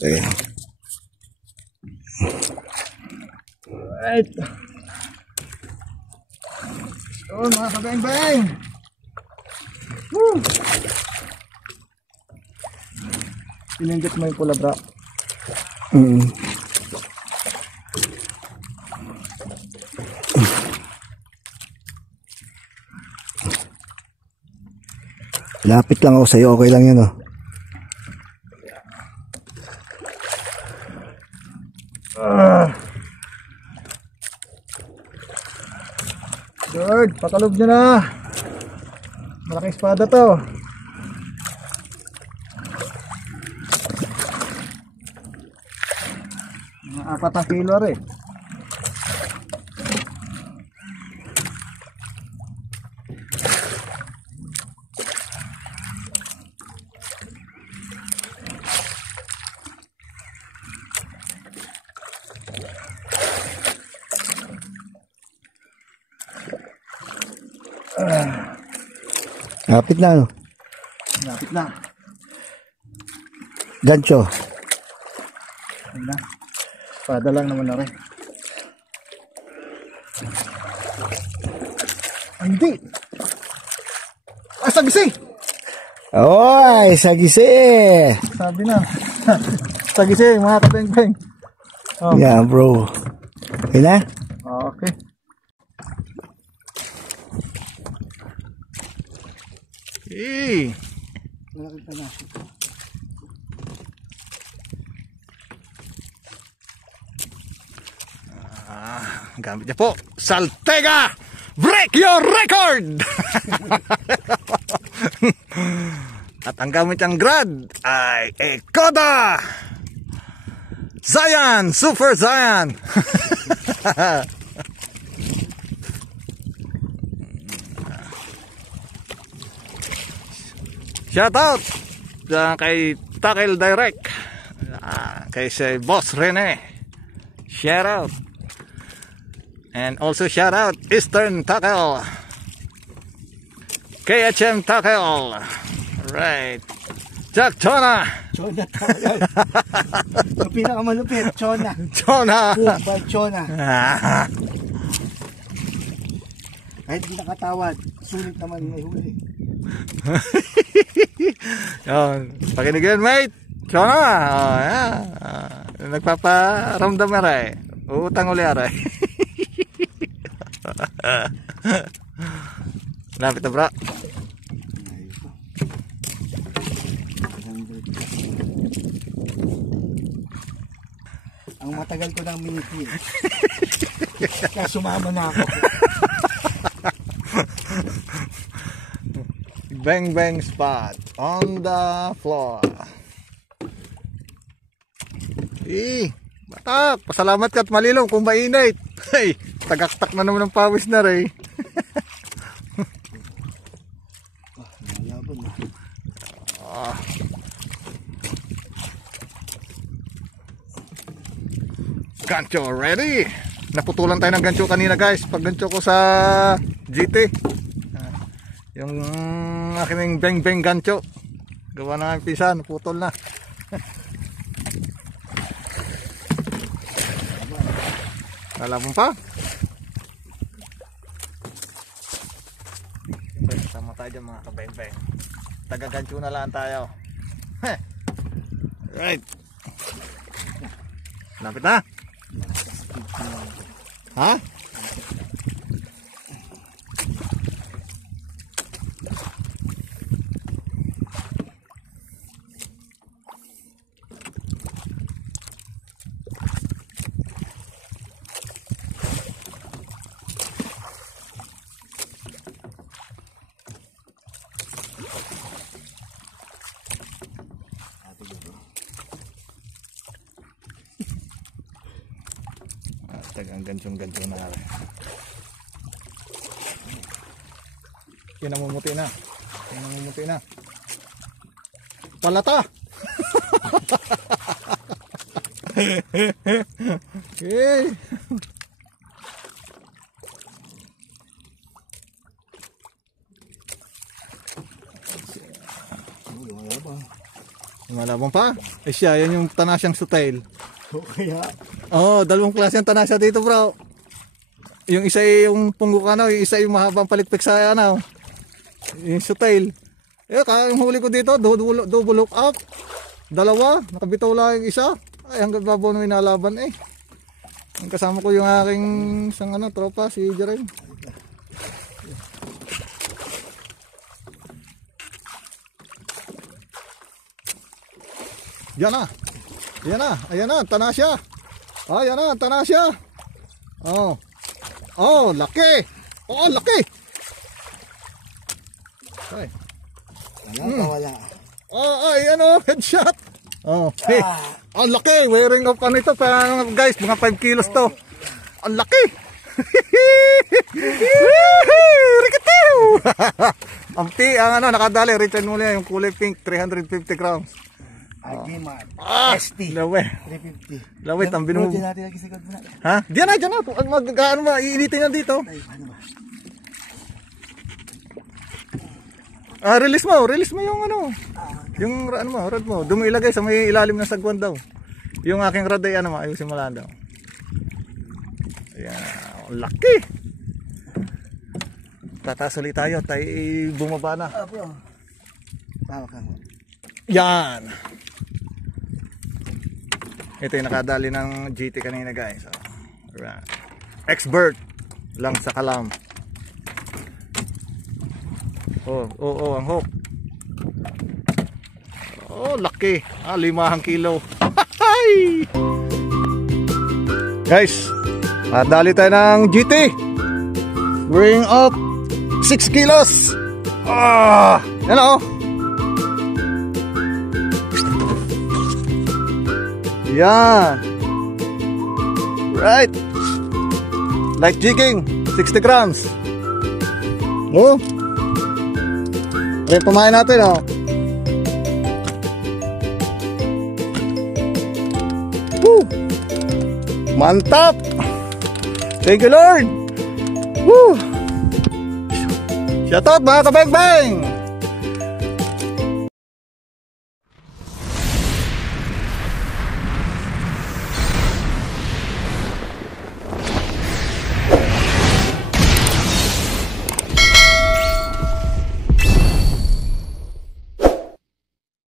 Okay. Right. So mga kabeng-beng. Woo! Pinindot mo yung pula, bro. Lapit lang ako sa'yo, okay lang yun, oh. George, patalog nyo na. Malaking espada to. Mga 4 kilo rin. Lapit na, no? Lapit na. Gancho. Ayun na. Espada lang naman na rin. Hindi. Sagisi! Oy, sagisi! Sabi na. Sagisi, mga kabeng-beng. Oh. Yeah, bro. Okay na? Okay. Hey! Malaki pa na. Gamit niya po, Saltega! Break your record! At ang gamit niyang grad ay Ekoda! Zion! Super Zion! Shout out kay Tackle Direct, kay si Boss Rene. Shout out. And also shout out Eastern Tackle, KHM Tackle, right? Jack Chona. Chona tayo. Yung pinakamalupit, Chona. Chona. By Chona. Kahit di nakatawad, sulit naman may huli. Yun, pakinig yun, mate. Chona. Oh, yeah. Nagpaparamdam na rin. Uutang uli aray. Lapit na, bro. Ang matagal ko ng minute. Kaya sumama na ako. Bang bang spot on the floor. Batak, pasalamat ka at malilom kung mainit. Hey, tagaktak na naman ng pawis na rin. Gancho ready. Naputulan tayo ng gancho kanina, guys. Pag gancho ko sa GT, yung aking bang bang gancho, gawa na ng pisa, naputol na. Alam mo pa? Sama tayo dyan, mga kabeng-beng. Taga-gancho na lang tayo. Right. Lapit na. Ha? Tagang ganchong-ganchong na rin. Yan ang mumuti na. Yan ang mumuti na. Palata! Okay. Malabang pa. Eh siya, yan yung tanasyang sutail. O kaya, Oo, dalawang klase ang tanasya dito bro. Yung isa ay yung punggukano, yung isa ay yung mahabang palikpik sa ano. Yung sutail. Eh, kaya yung huli ko dito, double look up. Dalawa, nakabitaw lang yung isa. Ay, hanggang babaw na inalaban eh. Ang kasama ko yung aking isang ano, tropa, si Jaren. Yan na. Yan na. Ayan na, tanasya. Ayan na, tanasya. Oh. Oh, laki. Oh, laki. Ay. wala. Oh, ayan oh, headshot. Oh, hey. Ang laki. Wearing off ano ito, guys, mga 5 kilos to. Ang laki. Rikatiw. ang ano, nakadali, return mo niya yung kulay pink, 350 grams. Agimat. ST. Lawe. 350. Lawe, tambin mo. Diyan natin lagi sa God na. Ha? Diyan na. Ano ba, iinitin na dito. Ay, paano ba? Release mo yung ano. Yung ano mo, rod mo. Doon mo ilagay sa may ilalim ng sagwan daw. Yung aking rod ay ano, ayusin mo lang daw. Ayan, laki. Tataas ulit tayo, tayo bumaba na. Bro. Bawa ka mo. Yan. Ito yung nakadali ng GT kanina guys. Right. Expert lang sa kalam. Oh, ang hook. Oh, laki. 5 kilo. Guys, dali tayo ng GT. Bring up 6 kilos. Yan o. Yan. Right. Like jigging, 60 grams. Oh. Okay, pumain natin oh. Woo. Mantap. Thank you Lord. Woo. Shout out mga kabeng-beng.